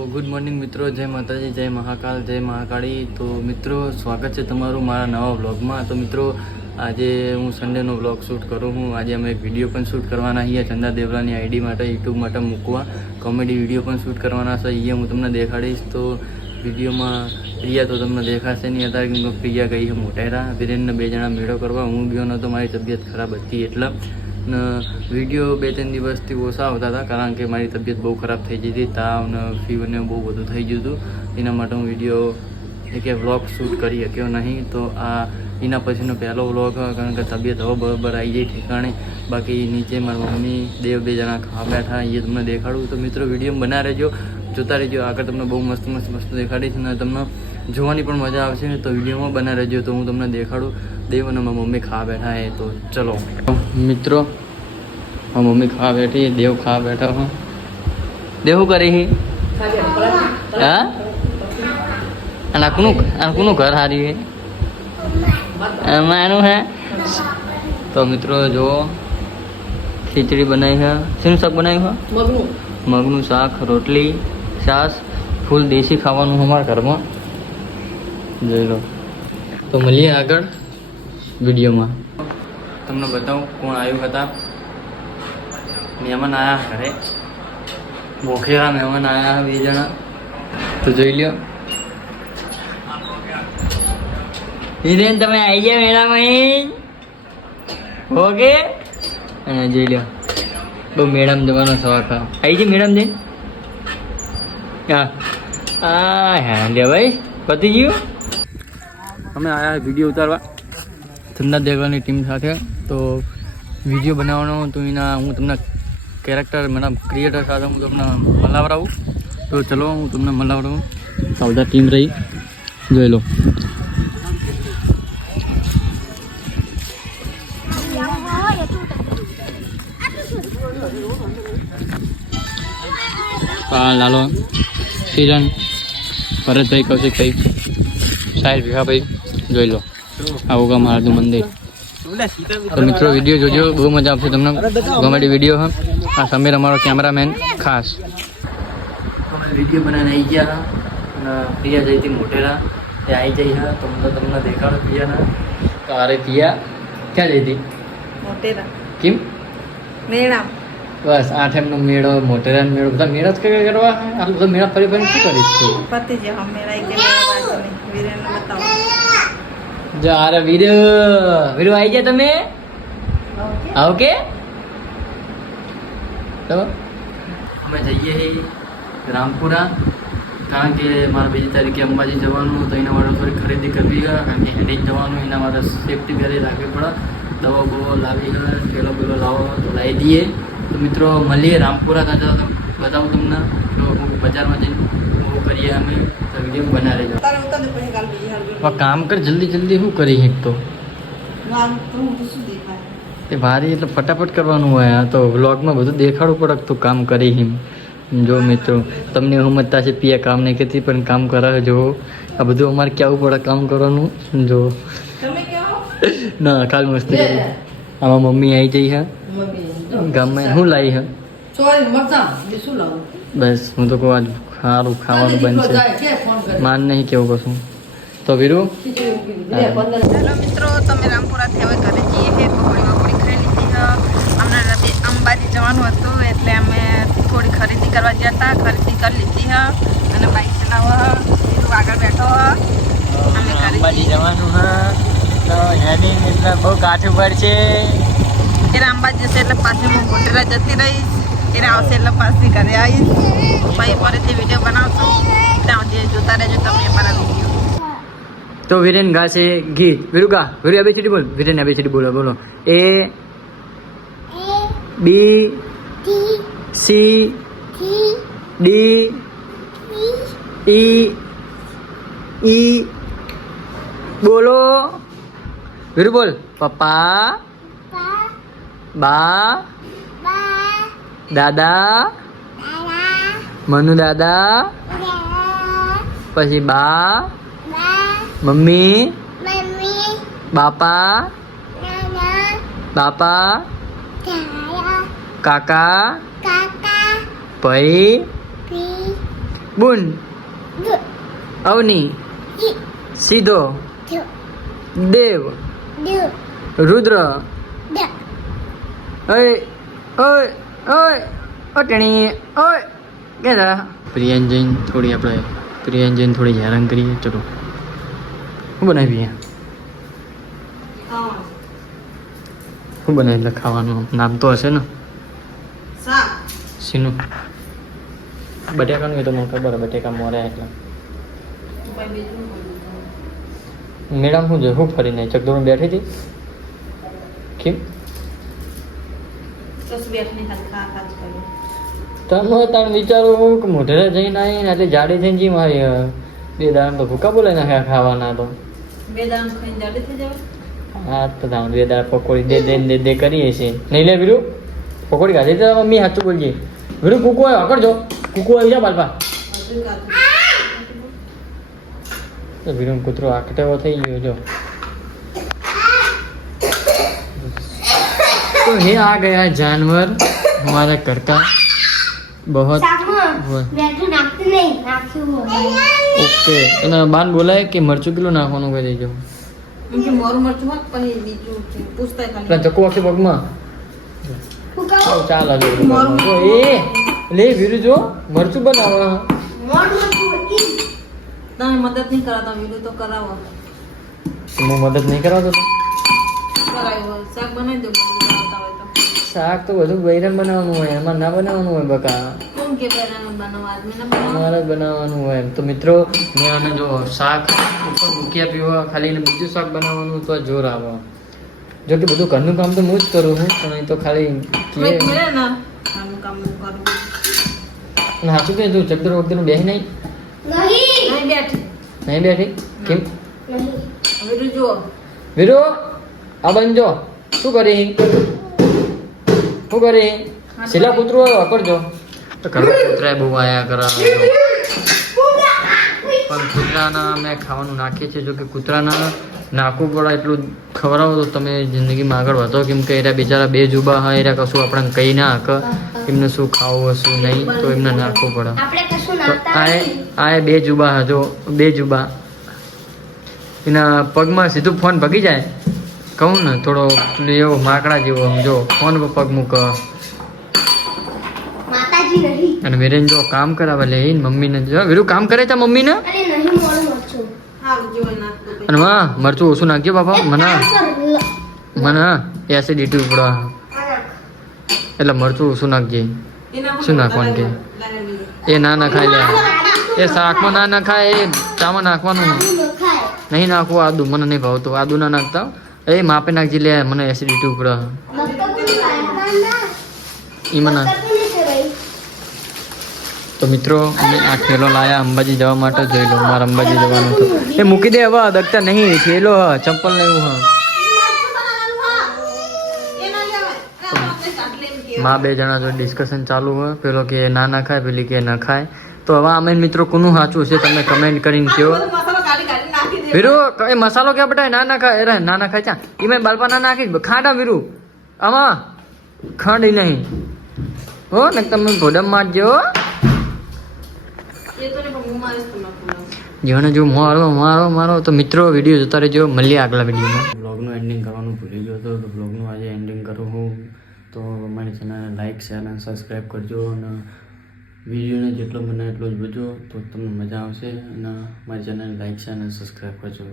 Good morning મિત્રો, જય માતાજી, જય મહાકાલ, જય મહાકાળી. તો મિત્રો, સ્વાગત છે તમારું મારા નવા વ્લોગમાં. તો મિત્રો, આજે હું સન્ડેનો વ્લોગ શૂટ કરું છું. આજે અમે એક વિડીયો પણ શૂટ કરવાના છીએ ચંદા દેવરાની આઈડી માટે, યુટ્યુબ માટે મૂકવા. કોમેડી વિડીયો પણ શૂટ કરવાના છે. એ હું તમને દેખાડીશ. તો વિડીયોમાં પ્રિયા તો તમને દેખાશે નહીં અત્યારે, કેમ કે પ્રિયા ગઈ છે મોટેરા. વિરેનને 2 જણા મેળો કરવા. હું ગયો નહોતો, મારી તબિયત ખરાબ હતી એટલા. ને વિડીયો 2-3 દિવસથી ઓછા આવતા હતા, કારણ કે મારી તબિયત બહુ ખરાબ થઈ ગઈ હતી. તાવ ને ફીવર ને બહુ બધું થઈ ગયું હતું. એના માટે હું વિડીયો કે વ્લોગ શૂટ કરી શક્યો નહીં. તો આ એના પછીનો પહેલો વ્લોગ, કારણ કે તબિયત હવે બરાબર આવી જાય ઠેકાણે. બાકી નીચે મારી મમ્મી 2 જણા ખાવા બેઠા, એ તમને દેખાડું. તો મિત્રો, વિડીયો બના રહેજો, જોતા રહેજો. આગળ તમને બહુ મસ્ત દેખાડીશ ને તમને જોવાની પણ મજા આવશે. તો વિડીયોમાં બના રહેજો. તો હું તમને દેખાડું દેવ અને મારી મમ્મી ખાવા બેઠા હે. તો ચલો મિત્રો, મારી મમ્મી ખાવા બેઠી, દેવ ખાવા બેઠા હો. દેવ શું કરી? હા, અને કોનું ઘર હારી હે? અમારું હે. તો મિત્રો જો, ખીચડી બનાવી છે. શેનું શાક બનાવ્યું છે? મગનું શાક, રોટલી, છાશ, ફૂલ દેશી ખાવાનું અમારા ઘરમાં. જોઈ લો. તો મળીએ આગળ વિડીયોમાં. તમને બતાવું કોણ આવ્યું હતા. મહેમાન આવ્યા ઘરે, મોખેરા મહેમાન આવ્યા 2 જણા. તો જોઈ લ્યો. હિરેન, તમે આવી ગયા મેળામાં? ઓકે. અને જોઈ લ્યો, બહુ મેડમ જવાનો શોખ. આવી છે મેડમ જઈને? હા હા લે ભાઈ, પતી ગયું. અમે આવ્યા વિડીયો ઉતારવા ચંદા દેવરાની ટીમ સાથે. તો વિડીયો બનાવવાનો તો એના હું તમને કેરેક્ટર મારા ક્રિએટર સાથે હું તમને મલાવડાવું. તો ચલો, હું તમને મલાવડાવું. તો બધા ટીમ રહી, જોઈ લો. લાલો, કિરણ, ભરતભાઈ, કૌશિકભાઈ, સાહેબ, ભીખાભાઈ, જોઈ લો. આવું કા મારું મંદિર. તો મિત્રો, વિડીયો જોજો, બહુ મજા આવશે તમને. કોમેડી વિડીયો હા. આ સમીર અમારો કેમેરામેન ખાસ. અમે વિડીયો બનાવીને આવી ગયા અને પ્રિયા જઈ હતી મોટેરા, તે આવી જઈ હા. તો હું તમને દેખાડો પ્રિયાના. તો અરે પ્રિયા ક્યાં જઈ હતી? મોટેરા. કેમ? મેળા. બસ 8 એમનો મેળો, મોટેરા મેળો, બધા મેળા જ કરવા. આટલું બધા મેળા ફરી શું કરીશ તું? પતિ જે મેળા કે મેળા બાજુ નહીં, વીરેન બતાવો. જો અરે વીરુ આવી ગયા તમે? ઓકે. તો અમે જઈએ રામપુરા, કારણ કે મારા 2 તારીખે અંબાજી જવાનું. તો એના માટે થોડી ખરીદી કરવી હોય, કારણ કે હેડી જવાનું. એના માટે સેફટી પહેરી રાખવી પડે. દવા બવા લાવી હોય, પેલો લાવો તો લાવી દઈએ. તો મિત્રો, મળીએ રામપુરા તાજા. તો બતાવું તમને તો બજારમાં જઈને શું કરીએ અમે. તો વિડીયો બના રહેજો. કામ કર જલ્દી શું કરી એક તો તે ભારી, એટલે ફટાફટ કરવાનું હોય. આ તો વ્લોગમાં બધું દેખાડવું પડે તો કામ કરી હિમ. જો મિત્રો, તમને હિંમતતા છે પિયા કામ નહીં કરતી, પણ કામ કરાવે. જો આ બધું અમારે કેવું પડે કામ કરવાનું. જો ના કાલ મસ્તી કરી. આમાં મમ્મી આવી જઈ હા ગામમાં. શું લાવી હા? બસ હું તો કહું આજ સારું ખાવાનું બનશે. માન નહીં કેવું કશું. તો વીરુ, હેલો મિત્રો, તમે રામપુરાથી હવે ઘરે જઈએ છીએ. પકોડી ખાઈ લીધી. હમણાં અંબાજી જવાનું હતું, એટલે અમે થોડી ખરીદી કરવા ગયા હતા. ખરીદી કરી લીધી અને બાઈક ચલાવવા આગળ બેઠો. અમે અંબાજી જવાનું હા. તો હેની એટલે બહુ કાઠું પડશે. એને અંબાજી જશે એટલે પાછી હું મોટેરા જતી રહીશ. એને આવશે એટલે પાછી ઘરે આવીશ. પછી ફરીથી વિડીયો બનાવશું. ત્યાં જે જોતા રહેજો તમે અમારા વિડીયો. તો વીરેન ગાશે ગીત. વીરુ ગા. વીરુ ABCD બોલ. વીરેન ABCD બોલો. A B C D E E બોલો. વીરુ બોલ. પપ્પા, બા, દાદા, મનુ દાદા, પછી બા, મમ્મી, બાપા, કાકા, ભાઈ, બુન અવની સીધો દેવ રુદ્ર ઓય ઓય ઓય અટણી ઓય કેદા પ્રિયાંજન થોડી આપણે પ્રિયાંજન થોડી હેરાન કરીએ. ચલો શું બનાવીએ? શું બનાવી એટલે ખાવાનું નામ તો હશે ને? શીનું બટેકાનું એ તો મને ખબર બટેકા મોર્યા એટલે મેડમ શું છે? શું ફરીને ચકદોડ બેઠી હતી કેમ? તમે તાણ વિચારો કે મોઢેરા જઈને આવી ને એટલે જાડી થઈને જી મારી બે દાણ તો ભૂકા બોલાઈ નાખ્યા ખાવાના તો. હા તો તાણ બે દાળ પકોડી દે કરીએ છીએ. નહીં લે વીરુ પકોડી ખાધી તો મમ્મી સાચું બોલજે. વીરુ કૂકુ આવ્યો કરજો. કૂકુ આવી જા બાલપા. तो वीरू कुतरो आकटेવો થઈ ગયો જો. तो ये आ गया जानवर हमारे घर का बहुत ओके एना बान बोलाय કે મરચું કિલો નાખવાનું કહી દેજો. કે મોરું મરચું હોત પછી બીજું પૂછતાય ખાલી. એટલે ચક્કુ આખી પગમાં ચાલ જો એ લે વીરુ જો મરચું બનાવવા તમે મદદ નહીં કરાતા વીડિયો તો કરાવો. હું મદદ નહીં કરાવતો કરાવો શાક બનાવી દો બનાવતા હોય તો. શાક તો બધું બૈરામ બનાવવાનું હોય એમાં ના બનાવવાનું હોય બકા. કોણ કે બૈરામ બનાવવા આદમી ના બનાવવા અમારે જ બનાવવાનું હોય. તો મિત્રો મેં આને જો શાક ઉપર મૂકી આપ્યું ખાલી એને બીજું શાક બનાવવાનું તો જોર આવે. જો કે બધું ઘરનું કામ તો હું જ કરું છું પણ એ તો ખાલી મેં કરે ને આનું કામ કરું. અને સાચું કે તું ચકદર વખતેનું બેહી નહીં નહીં બેઠી નહીં બેઠી કેમ? વીરુ જુઓ વીરુ આ બનજો શું કરી છેલ્લા કૂતરું આવ્યો કરજો. તો ઘરમાં કૂતરા બહુ આયા કરાવે પણ કૂતરાના અમે ખાવાનું નાખીએ છીએ. જો કે કૂતરાના નાખવું પડે એટલું ખવડાવો તો તમે જિંદગીમાં આગળ વધો. કેમ કે એરા બિચારા બે જુબા હા એરા કશું આપણને કહી ના હક એમને શું ખાવું શું નહીં તો એમને નાખવું પડે. તો આ બે જુબા હા જો બે જુબા એના પગમાં સીધું ફોન ભગી જાય કહું ને થોડો એવો માકડા જેવો જો ફોન પર પગ મૂક અને વીરેન જો કામ કરાવે લે મમ્મીને જો વીરુ કામ કરે છે મમ્મીને અને માં મરચું ઓછું નાખજો બાપા મને એસિડિટી ઉપડે એટલે મરચું ઓછું નાખજે. શું નાખવાનું કે એ ના નખાય લે એ શાકમાં ના નખાય એ ચામાં નાખવાનું નહીં નાખવું. આદુ મને નહીં ભાવતું આદુ ના નાખતા એ માપે નાખજે લે મને એસિડિટી ઉપડે એમાં નાખ. તો મિત્રો અમે આ ઠેલો લાયા અંબાજી જવા માટે. જોઈ લો મારે અંબાજી જવાનું હતું એ મૂકી દે હવે દગતા નહીં ઠેલો હ ચંપલ ને એવું માં બે જણા જો ડિસ્કશન ચાલુ હોય. પેલો કે ના ના ખાય પેલી કે ના ખાય. તો હવે અમે મિત્રો કોનું સાચું છે તમે કમેન્ટ કરીને કહો. વીરુ એ મસાલો ક્યાં બટાય ના ના ખાય અરે ના ના ખાય ચા એમાં બાલપા ના નાખી ખાંડા વીરુ આમાં ખાંડ નહીં હો ને તમે ભોડમ મારજો. જેને જો મારો તો મિત્રો વિડીયો જોતા રહેજો. મળીએ આગલા વિડીયોમાં. બ્લોગનું એન્ડિંગ કરવાનું ભૂલી ગયો હતો તો બ્લોગનું આજે એન્ડિંગ કરું હું. તો અમારી ચેનલને લાઈક શેર અને સબસ્ક્રાઈબ કરજો અને વિડીયોને જેટલો બને એટલો જ જોજો તો તમને મજા આવશે અને મારી ચેનલને લાઈક શેર અને સબસ્ક્રાઈબ કરજો.